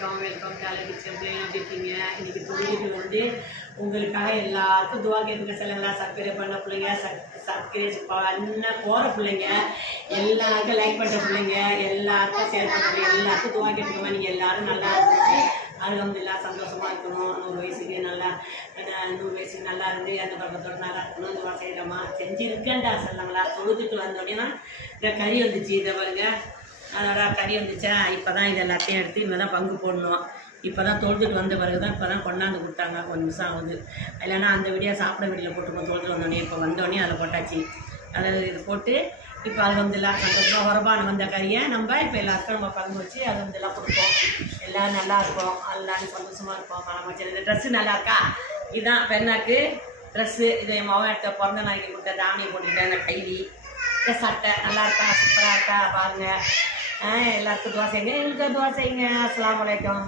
வணக்கம் welcome to அழகு kitchen. எப்படி இருக்கீங்க? இன்னைக்கு தொழிலுக்கு வந்து உங்களுக்காக எல்லாருக்கும் துவா கேட்டுக்க செல்லுங்களா. சர்க்கரை பண்ண பிள்ளைங்க, சர்க்கரை பண்ண போகிற பிள்ளைங்க, எல்லாருக்கும் லைக் பண்ணுற பிள்ளைங்க, எல்லாருக்கும் ஷேர் பண்ணுற எல்லாருக்கும் துவா கேட்டுக்கோமா. நீங்கள் எல்லாரும் நல்லா இருக்கணும், அல்ஹம்துலில்லாஹ் சந்தோஷமாக இருக்கணும். 100 வயசுக்கு நல்லா 100 வயசுக்கு நல்லா இருந்து அந்த பக்கத்தோடு நல்லா இருக்கணும். துவா செய்கிறோமா. செஞ்சுருக்கேன்டா சொல்லுங்களா. தொழுதுட்டு வந்தோடனே இந்த கறி வந்துச்சு. இதை பாருங்க, அதோட கறி வந்துச்சா. இப்போ தான் இது எல்லாத்தையும் எடுத்து இனிமேல் தான் பங்கு போடணும். இப்போ தான் தொழுதுட்டு வந்த பிறகு தான் இப்போ தான் கொண்டாந்து கொடுத்தாங்க. கொஞ்சம் நிமிஷம் ஆகுது. இல்லைன்னா அந்த வீடியோ சாப்பிட வீடியோவில் போட்டுருக்கோம். தொழுதுட்டு வந்தோடனே இப்போ வந்தோடனே அதில் போட்டாச்சு. அதில் இது போட்டு இப்போ அல்ஹம்துலில்லாஹ் சந்தோஷமாக உரபான வந்த கறியை நம்ம இப்போ எல்லாருக்கும் நம்ம பங்கு வச்சு அல்ஹம்துலில்லாஹ் கொடுப்போம். எல்லோரும் நல்லா இருக்கும், எல்லாரும் சந்தோஷமாக இருப்போம். மனமச்சல் இந்த ட்ரெஸ்ஸு நல்லா இருக்கா? இதுதான் பெண்ணாக்கு ட்ரெஸ்ஸு. இது என் மகன் எடுத்த பிறந்த நாளைக்கு கொடுத்த தானியம் போட்டுக்கிட்டேன். இந்த கைலி இந்த சட்டை நல்லா இருக்கா? சூப்பராக இருக்கா? பாருங்கள். எல்லாருக்கும் துவா செய்யுங்க, எங்களுக்கு துவா செய்யுங்க. அஸ்ஸலாமு அலைக்கும்.